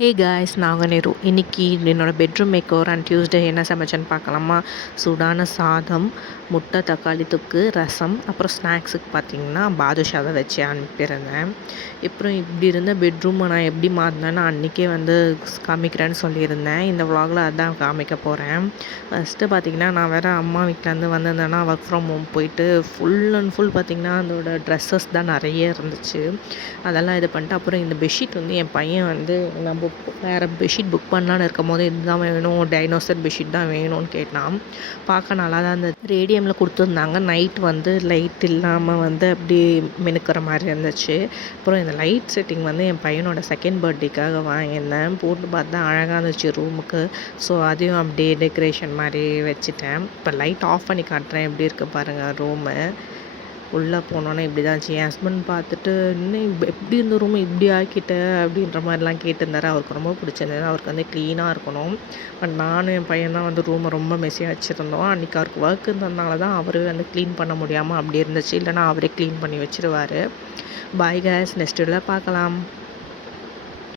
Hey guys, நாங்கள் நேரு. இன்றைக்கி என்னோடய பெட்ரூம் மேக்கோவர் அண்ட் டியூஸ்டே என்ன சமைச்சேன்னு பார்க்கலாமா? சூடான சாதம், முட்டை, தக்காளி தொக்கு, ரசம், அப்புறம் ஸ்நாக்ஸுக்கு பார்த்திங்கன்னா பாதுஷா தான் வச்சு அனுப்பியிருந்தேன். அப்புறம் இப்படி இருந்த பெட்ரூமை நான் எப்படி மாற்றினேன்னு அன்றைக்கே காமிக்கிறேன்னு சொல்லியிருந்தேன். இந்த விலாகில் அதான் காமிக்க போகிறேன். ஃபஸ்ட்டு பார்த்திங்கன்னா நான் வேறு அம்மா வீட்டிலேருந்து வந்திருந்தேன்னா ஒர்க் ஃப்ரம் ஹோம் போயிட்டு ஃபுல் அண்ட் ஃபுல் பார்த்திங்கன்னா அதோட ட்ரெஸ்ஸஸ் தான் நிறைய இருந்துச்சு. அதெல்லாம் இது பண்ணிட்டு அப்புறம் இந்த பெட்ஷீட் என் பையன் நம்ம வேறு பெட்ஷீட் புக் பண்ணலான்னு இருக்கும்போது இதுதான் வேணும், டைனோசர் பெட்ஷீட் தான் வேணும்னு கேட்டான். பார்க்க நல்லா தான் அந்த ரேடியமில் கொடுத்துருந்தாங்க. நைட் லைட் இல்லாமல் அப்படி மினுக்கிற மாதிரி இருந்துச்சு. அப்புறம் இந்த லைட் செட்டிங் என் பையனோட செகண்ட் பர்த்டேக்காக வாங்கியிருந்தேன். போட்டு பார்த்தா அழகாக இருந்துச்சு ரூமுக்கு. ஸோ அதையும் அப்படியே டெக்கரேஷன் மாதிரி வச்சுட்டேன். இப்போ லைட் ஆஃப் பண்ணி காட்டுறேன் எப்படி இருக்குது பாருங்கள் ரூமு. உள்ளே போனோன்னே இப்படி தான் இருந்துச்சு. என் ஹஸ்பண்ட் பார்த்துட்டு இன்னும் எப்படி இந்த ரூமை இப்படி ஆக்கிட்ட அப்படின்ற மாதிரிலாம் கேட்டிருந்தாரு. அவருக்கு ரொம்ப பிடிச்சிருந்தது. அவருக்கு க்ளீனாக இருக்கணும். பட் நானும் என் பையன் தான் ரூமை ரொம்ப மெஸ்ஸியாக வச்சுருந்தோம். அன்றைக்கி அவருக்கு ஒர்க் இருந்ததுனால தான் அவர் க்ளீன் பண்ண முடியாமல் அப்படி இருந்துச்சு. இல்லைனா அவரே க்ளீன் பண்ணி வச்சுருவார். பாய் காய்ஸ், நெக்ஸ்ட் வீடியோவில் பார்க்கலாம்.